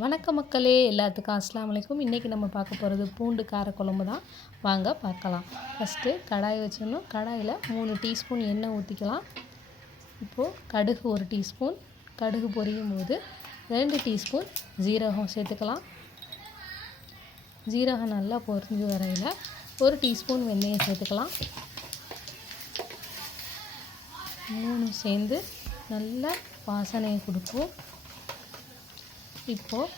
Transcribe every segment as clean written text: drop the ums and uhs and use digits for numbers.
வணக்கம் மக்களே, எல்லாத்துக்கும் அஸ்ஸலாமு அலைக்கும். இன்றைக்கி நம்ம பார்க்க போகிறது பூண்டு காரக்குழம்பு தான். வாங்க பார்க்கலாம். ஃபஸ்ட்டு கடாய் வச்சிடணும். கடாயில் 3 டீஸ்பூன் எண்ணெய் ஊற்றிக்கலாம். இப்போது கடுகு 1 டீஸ்பூன். கடுகு பொரியும் போது 2 டீஸ்பூன் ஜீரகம் சேர்த்துக்கலாம். ஜீரகம் நல்லா பொரிஞ்சு வரையில் 1 டீஸ்பூன் வெந்தயம் சேர்த்துக்கலாம். 3 சேர்ந்து நல்லா வாசனையை கொடுக்கும். இப்போது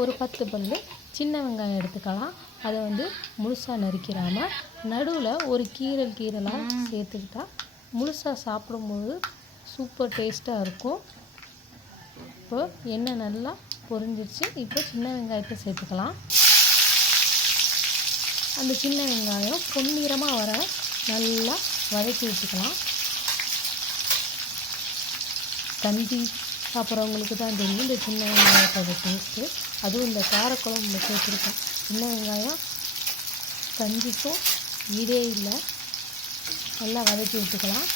ஒரு 10 பல் சின்ன வெங்காயம் எடுத்துக்கலாம். அதை முழுசாக நறுக்கிறாமல் நடுவில் ஒரு கீரலாக சேர்த்துக்கிட்டா முழுசாக சாப்பிடும்போது சூப்பர் டேஸ்ட்டாக இருக்கும். இப்போ எண்ணெய் நல்லா பொரிஞ்சிருச்சு. இப்போ சின்ன வெங்காயத்தை சேர்த்துக்கலாம். அந்த சின்ன வெங்காயம் பொன்னிறமாக வர நல்லா வதக்கி வச்சுக்கலாம். கஞ்சி சாப்பிட்றவங்களுக்கு தான் தெரியும் இந்த சின்ன வெங்காயத்தோட டேஸ்ட்டு. அதுவும் இந்த காரக்குழம்புல சேர்த்துருக்கோம். சின்ன வெங்காயம் கஞ்சிக்கும் ஈடே இல்லை. நல்லா வதக்கி விட்டுக்கலாம்.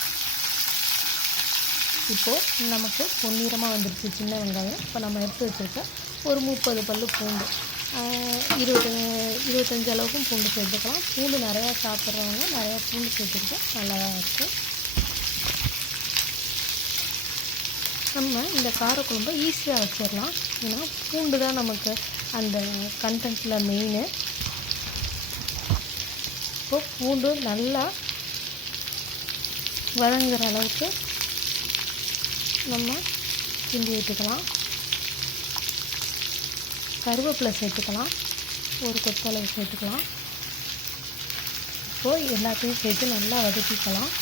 இப்போது நமக்கு பொன்னிறமாக வந்துடுச்சு சின்ன வெங்காயம். இப்போ நம்ம எடுத்து வச்சுருக்க ஒரு 30 பல் பூண்டு, 25 அளவுக்கும் பூண்டு சேர்த்துக்கலாம். பூண்டு நிறையா சாப்பிட்றவங்க நிறையா பூண்டு சேர்த்துக்கிட்டா நல்லா இருக்கும். நம்ம இந்த காரக்குழம்பை ஈஸியாக வச்சிடலாம். ஏன்னா பூண்டு தான் நமக்கு அந்த கண்டென்ட்டில் மெயின். இப்போ பூண்டு நல்லா வதங்குற அளவுக்கு நம்ம கிண்டி விட்டுக்கலாம். கருவேப்பிலை சேர்த்துக்கலாம். ஒரு கொத்தளவு சேர்த்துக்கலாம். இப்போது எல்லாத்தையும் சேர்த்து நல்லா வதக்கிக்கலாம்.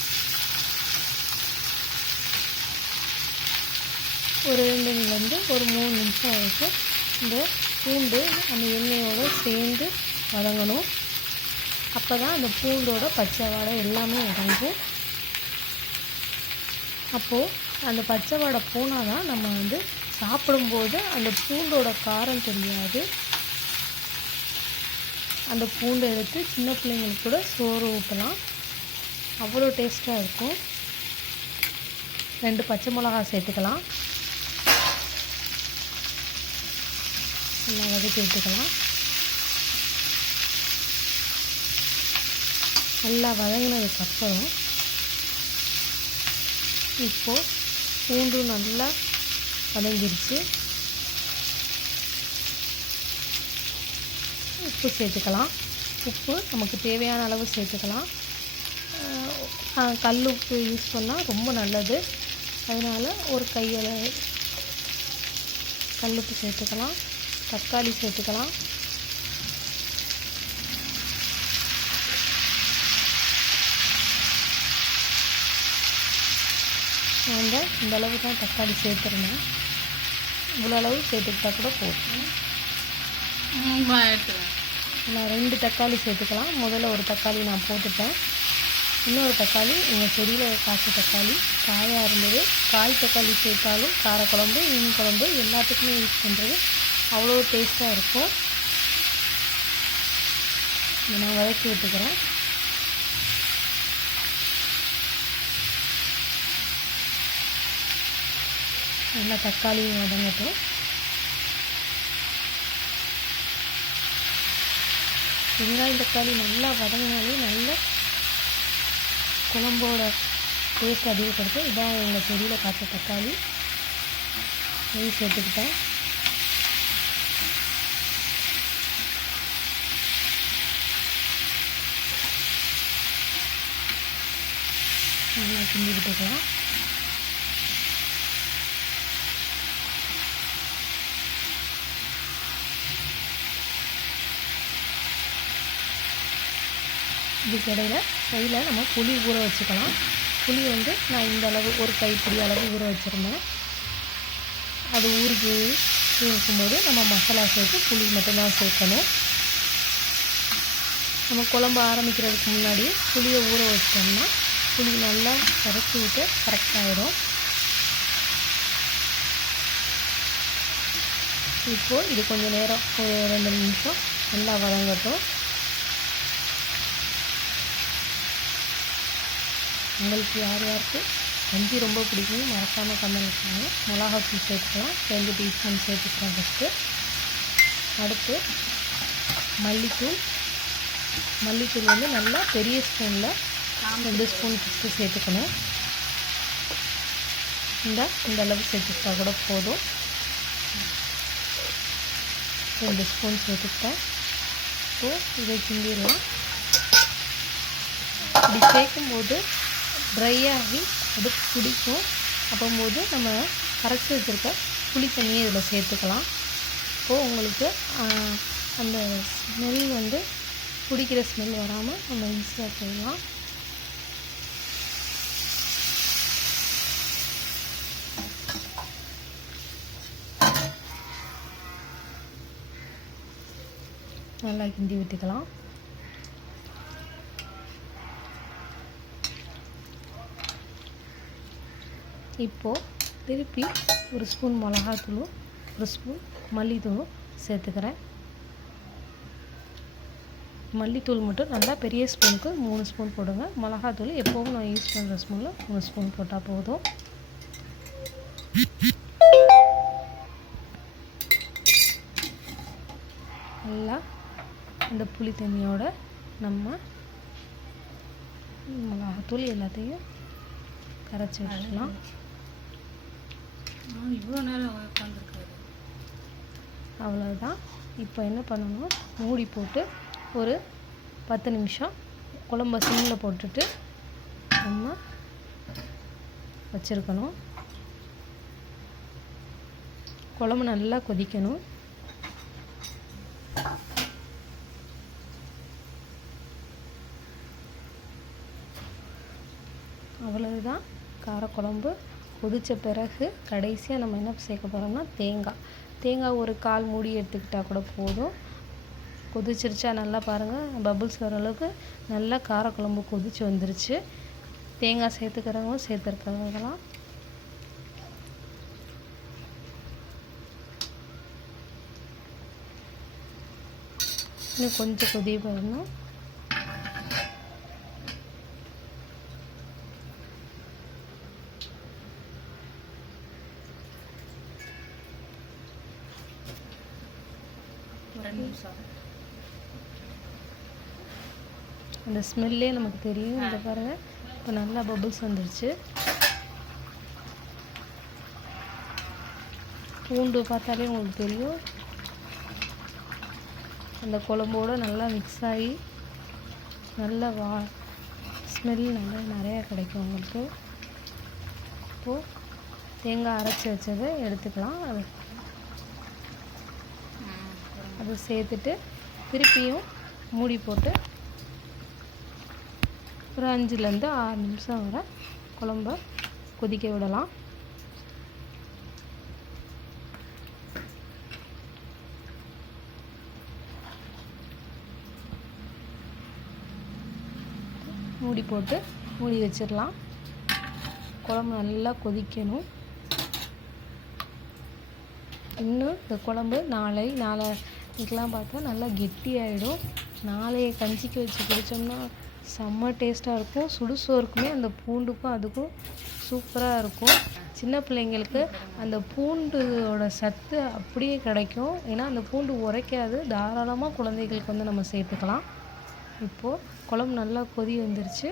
ஒரு 2லேருந்து ஒரு 3 நிமிஷம் வரைக்கும் இந்த பூண்டு அந்த எண்ணெயோடு சேர்ந்து வதங்கணும். அப்போ தான் அந்த பூண்டோட பச்சை வாடை எல்லாமே இறங்கும். அப்போது அந்த பச்சை வாடை போனால் தான் நம்ம சாப்பிடும்போது அந்த பூண்டோட காரம் தெரியாது. அந்த பூண்டை எடுத்து சின்ன பிள்ளைங்களுக்கு கூட சோறு ஊட்டலாம். அவ்வளோ டேஸ்ட்டாக இருக்கும். 2 பச்சை மிளகா சேர்த்துக்கலாம். நல்லா வதக்கி விட்டுக்கலாம். நல்லா வதங்கினதுக்கப்புறம் இப்போது பூண்டு நல்லா வதங்கிருச்சு. உப்பு சேர்த்துக்கலாம். உப்பு நமக்கு தேவையான அளவு சேர்த்துக்கலாம். கல் உப்பு யூஸ் பண்ணால் ரொம்ப நல்லது. அதனால் ஒரு கையளவு கல் உப்பு சேர்த்துக்கலாம். தக்காளி சேர்த்துக்கலாம். இந்த அளவு தான் தக்காளி சேர்த்துருந்தேன். இவ்வளோ அளவு சேர்த்துக்கிட்டா கூட போதும். நான் 2 தக்காளி சேர்த்துக்கலாம். முதல்ல ஒரு தக்காளி நான் போட்டுட்டேன். இன்னொரு தக்காளி எங்கள் செடியில் காய்ச்ச தக்காளி காயாக இருந்தது. காய் தக்காளி சேர்த்தாலும் காரக்குழம்பு மீன் குழம்பு எல்லாத்துக்குமே யூஸ் பண்ணுறது அவ்வளோ டேஸ்ட்டாக இருக்கும். நான் வதக்கி விட்டுக்கிறேன். நல்லா தக்காளியும் வதங்கட்டும். வெங்காயம் தக்காளி நல்லா வதங்கினாலே நல்ல குழம்போட டேஸ்ட் அதிகப்படுத்தும். இதான் எங்கள் செடியில் காய்ச்ச தக்காளி. நெய் சேர்த்துக்கிட்டேன். நல்லா கிண்டி விட்டுக்கலாம். இதுக்கிடையில் கையில் நம்ம புளி ஊற வச்சுக்கலாம். புளி நான் இந்த அளவு ஒரு கைப்பிடி அளவு ஊற வச்சுருந்தேன். அது ஊருக்கு இருக்கும்போது நம்ம மசாலா சேர்த்து புளி மட்டும்தான் சேர்க்கணும். நம்ம குழம்பு ஆரம்பிக்கிறதுக்கு முன்னாடி புளியை ஊற வச்சிட்டோம்னா புளி நல்லா கரைச்சி விட்டு கரெக்டாகிடும். இப்போது இது கொஞ்சம் நேரம் ஒரு 2 நிமிஷம் நல்லா வதங்கட்டும். உங்களுக்கு யார் யாருக்கு கஞ்சி ரொம்ப பிடிக்கும் மறக்காமல் கமெண்ட் பண்ணுங்கள். மிளகாத்தூள் சேர்த்துக்கலாம். 2 டீஸ்பூன் சேர்த்துக்கலாம். ஃபஸ்ட்டு அடுத்து மல்லித்தூள் வந்து நல்லா பெரிய ஸ்பூனில் 2 ஸ்பூன் ஃபஸ்ட்டு சேர்த்துக்கணும். இந்த அளவு சேர்த்துக்கிட்டா கூட போதும். 2 ஸ்பூன் சேர்த்துக்கிட்டேன். இப்போது இதை கிண்டிடலாம். இப்படி சேர்க்கும்போது ட்ரையாகி அடுப்பு பிடிக்கும். அப்போது நம்ம கரைச்சி வச்சுருக்க புளி தண்ணியை இதில் சேர்த்துக்கலாம். இப்போது உங்களுக்கு அந்த ஸ்மெல் வந்து பிடிக்கிற ஸ்மெல் வராமல் நம்ம ஈஸியாக செய்யலாம். நல்லா கிண்டி விட்டுக்கலாம். இப்போது திருப்பி 1 ஸ்பூன் மிளகாத்தூளும் 1 ஸ்பூன் மல்லித்தூளும் சேர்த்துக்கிறேன். மல்லித்தூள் மட்டும் நல்லா பெரிய ஸ்பூனுக்கு 3 ஸ்பூன் போடுங்க. மிளகாத்தூள் எப்போவும் நான் யூஸ் பண்ணுற ஸ்பூனில் 3 ஸ்பூன் போட்டால் போதும். நல்லா அந்த புளி தண்ணியோட நம்ம மிளகாத்தூள் எல்லாத்தையும் கரைச்சி விட்டுக்கலாம். இவ்வளோ நேரம் உட்காந்துருக்காரு. அவ்வளோதான். இப்போ என்ன பண்ணணும், மூடி போட்டு ஒரு 10 நிமிஷம் குழம்ப சிம்மில் போட்டுட்டு நம்ம வச்சுருக்கணும். குழம்பு நல்லா கொதிக்கணும். அவ்வளவுதான். காரக்குழம்பு கொதித்த பிறகு கடைசியாக நம்ம என்ன சேர்க்க போகிறோம்னா தேங்காய் ஒரு 1/4 மூடி எடுத்துக்கிட்டால் கூட போதும். கொதிச்சிருச்சா நல்லா பாருங்கள், பபுள்ஸ் வர அளவுக்கு நல்லா காரக்குழம்பு கொதிச்சு வந்துருச்சு. தேங்காய் சேர்த்துக்கிறவங்க சேர்த்துருக்கிறவங்கலாம் இன்னும் கொஞ்சம் கொதி வரணும். அந்த ஸ்மெல்லே நமக்கு தெரியும். இந்த பாருங்கள், இப்போ நல்லா பபுள்ஸ் வந்துடுச்சு. பூண்டு பார்த்தாலே உங்களுக்கு தெரியும், அந்த குழம்போடு நல்லா மிக்ஸ் ஆகி நல்லா ஸ்மெல் நல்லா நிறையா கிடைக்கும் உங்களுக்கு. இப்போது தேங்காய் அரைச்சி வச்சதை எடுத்துக்கலாம். அதை சேர்த்துட்டு திருப்பியும் மூடி போட்டு ஒரு 5லேருந்து 6 நிமிஷம் வரை குழம்ப கொதிக்க விடலாம். மூடி போட்டு மூடி வச்சிடலாம். குழம்பு நல்லா கொதிக்கணும். இன்னும் இந்த குழம்பு நாளைக்கெலாம் பார்த்தா நல்லா கெட்டியாகிடும். நாளைய கஞ்சிக்கு வச்சு குடித்தோம்னா செம்ம டேஸ்ட்டாக இருக்கும். சுடுசோறுக்குமே அந்த பூண்டுக்கும் அதுக்கும் சூப்பராக இருக்கும். சின்ன பிள்ளைங்களுக்கு அந்த பூண்டோட சத்து அப்படியே கிடைக்கும். ஏன்னா அந்த பூண்டு உரைக்காது. தாராளமாக குழந்தைகளுக்கு வந்து நம்ம சேர்த்துக்கலாம். இப்போது குழம்பு நல்லா கொதி வந்துருச்சு.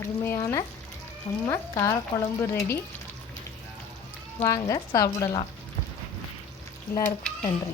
அருமையான நம்ம காரக்குழம்பு ரெடி. வாங்க சாப்பிடலாம். எல்லாருக்கும் நன்றி.